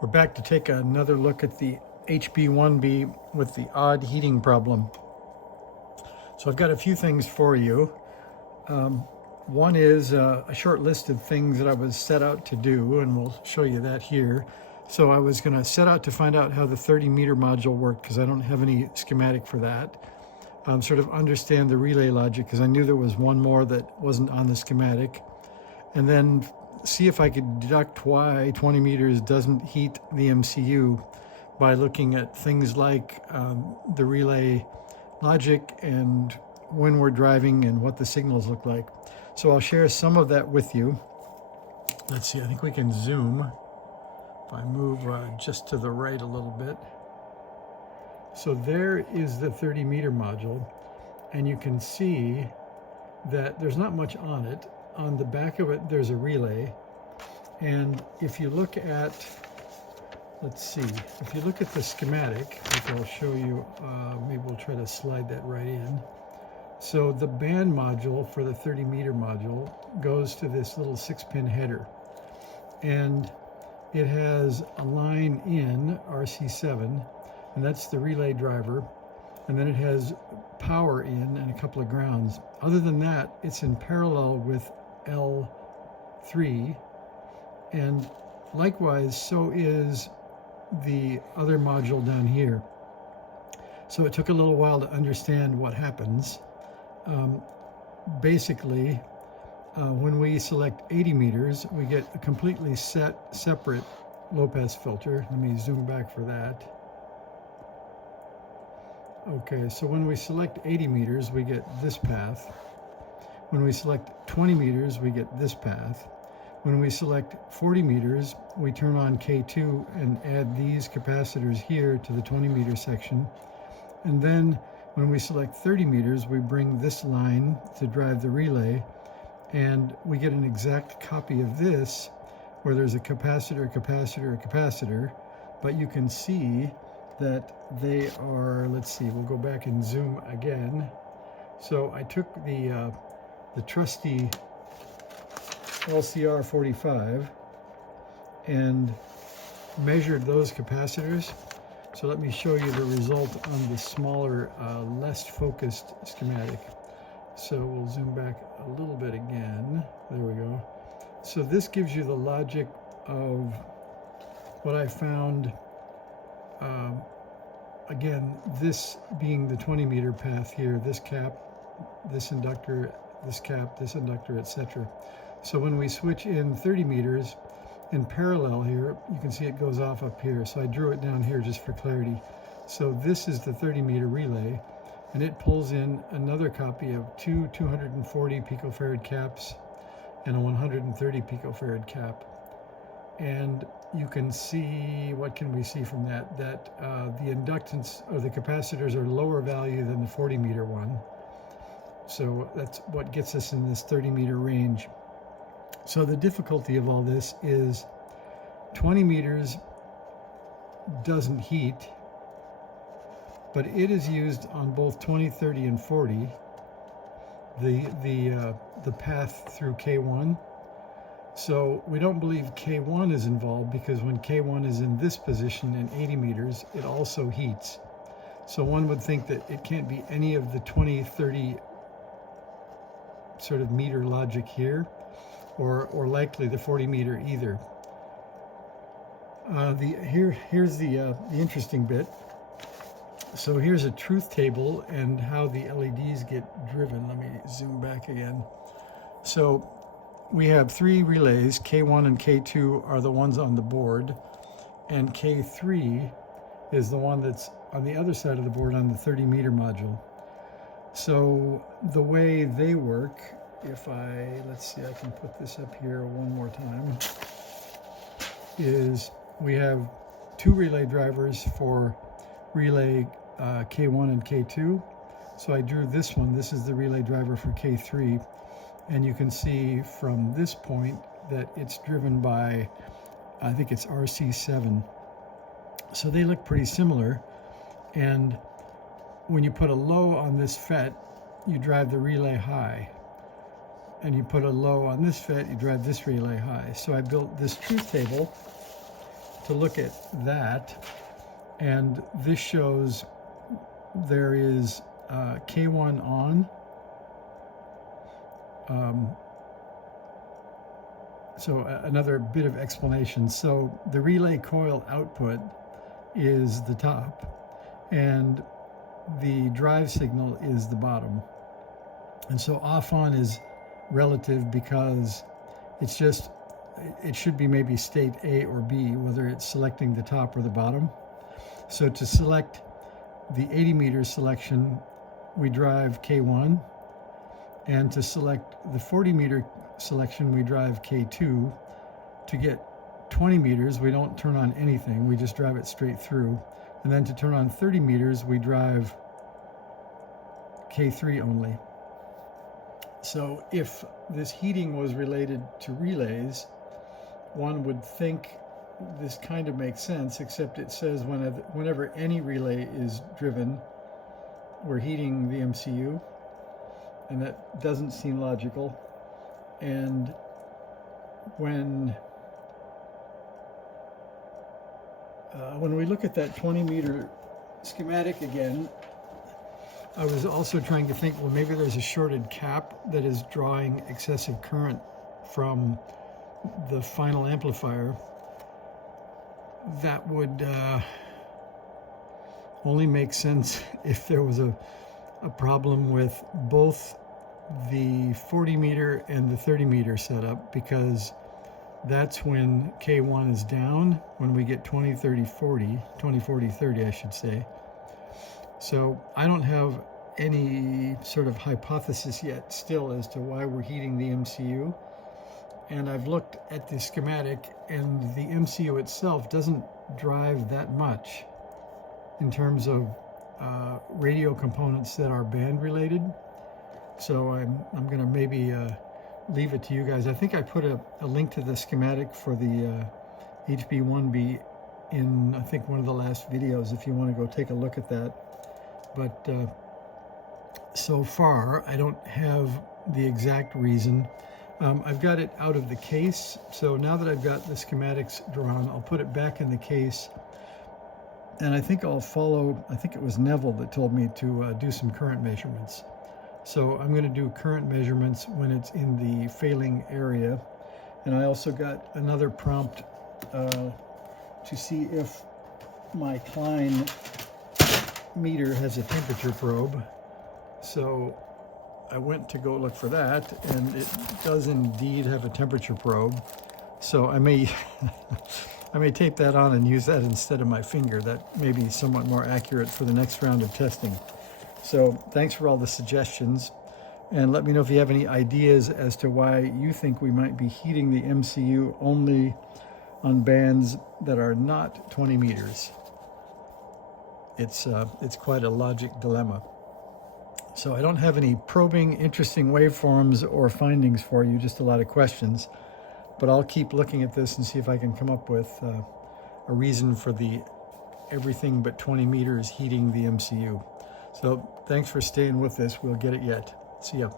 We're back to take another look at the HB1B with the odd heating problem. So I've got a few things for you. One is a short list of things that I was set out to do, and we'll show you that here. So I was going to set out to find out how the 30-meter module worked because I don't have any schematic for that. Sort of understand the relay logic because I knew there was one more that wasn't on the schematic. And then see if I could deduct why 20 meters doesn't heat the MCU by looking at things like the relay logic and when we're driving and what the signals look like. So I'll share some of that with you. Let's see, I think we can zoom if I move just to the right a little bit. So there is the 30-meter module, and you can see that there's not much on it. On the back of it, there's a relay. And if you look at, let's see, if you look at the schematic, which I'll show you, maybe we'll try to slide that right in. So the band module for the 30-meter module goes to this little 6-pin header. And it has a line in, RC7, and that's the relay driver. And then it has power in and a couple of grounds. Other than that, it's in parallel with L3, and likewise so is the other module down here. So it took a little while to understand what happens. Basically, when we select 80 meters, we get a completely separate low-pass filter. Let me zoom back for that. Okay, so when we select 80 meters, we get this path. When we select 20 meters, we get this path. When we select 40 meters, we turn on K2 and add these capacitors here to the 20-meter section. And then when we select 30 meters, we bring this line to drive the relay, and we get an exact copy of this where there's a capacitor, capacitor, capacitor, but you can see that they are, let's see, we'll go back and zoom again. So I took the trusty LCR 45 and measured those capacitors. So let me show you the result on the smaller, less focused schematic. So we'll zoom back a little bit again. There we go. So this gives you the logic of what I found. Again, this being the 20-meter path here, this cap, this inductor, this cap, this inductor, etc. So when we switch in 30 meters in parallel here, you can see it goes off up here. So I drew it down here just for clarity. So this is the 30-meter relay, and it pulls in another copy of two 240 picofarad caps and a 130 picofarad cap. And you can see, what can we see from that? That the inductance or the capacitors are lower value than the 40-meter one. So that's what gets us in this 30-meter range. So the difficulty of all this is 20 meters doesn't heat, but it is used on both 20, 30, and 40, the path through K1. So we don't believe K1 is involved because when K1 is in this position in 80 meters, it also heats. So one would think that it can't be any of the 20, 30 sort of meter logic here, or likely the 40-meter either. Here's the interesting bit. So here's a truth table and how the LEDs get driven. Let me zoom back again. So we have three relays. K1 and K2 are the ones on the board, and K3 is the one that's on the other side of the board on the 30-meter module. So the way they work, let's see, I can put this up here one more time, is we have two relay drivers for relay K1 and K2. So I drew this one. This is the relay driver for K3. And you can see from this point that it's driven by, I think it's RC7. So they look pretty similar. And when you put a low on this FET, you drive the relay high. And you put a low on this FET, you drive this relay high. So I built this truth table to look at that, and this shows there is K1 on. So another bit of explanation. So the relay coil output is the top, and the drive signal is the bottom. And so off on is relative because it's just, it should be maybe state A or B, whether it's selecting the top or the bottom. So to select the 80 meter selection, we drive K1, and to select the 40 meter selection, we drive K2. To get 20 meters, we don't turn on anything, we just drive it straight through. And then to turn on 30 meters, we drive K3 only. So if this heating was related to relays, one would think this kind of makes sense, except it says whenever any relay is driven, we're heating the MCU, and that doesn't seem logical. And when we look at that 20 meter schematic again, I was also trying to think, well, maybe there's a shorted cap that is drawing excessive current from the final amplifier. That would only make sense if there was a problem with both the 40 meter and the 30 meter setup, because that's when K1 is down, when we get 20, 30, 40, 20, 40, 30, I should say. So I don't have any sort of hypothesis yet still as to why we're heating the MCU. And I've looked at the schematic, and the MCU itself doesn't drive that much in terms of radio components that are band related. So I'm going to maybe leave it to you guys. I think I put a link to the schematic for the HB1B in, I think, one of the last videos, if you want to go take a look at that. But so far, I don't have the exact reason. I've got it out of the case, so now that I've got the schematics drawn, I'll put it back in the case, and I think I'll follow, I think it was Neville that told me to do some current measurements. So I'm going to do current measurements when it's in the failing area, and I also got another prompt to see if my Klein meter has a temperature probe. So I went to go look for that, and it does indeed have a temperature probe. So I may I may tape that on and use that instead of my finger. That may be somewhat more accurate for the next round of testing. So thanks for all the suggestions, and let me know if you have any ideas as to why you think we might be heating the MCU only on bands that are not 20 meters. It's quite a logic dilemma. So I don't have any probing, interesting waveforms or findings for you, just a lot of questions. But I'll keep looking at this and see if I can come up with a reason for the everything but 20 meters heating the MCU. So thanks for staying with us. We'll get it yet. See ya.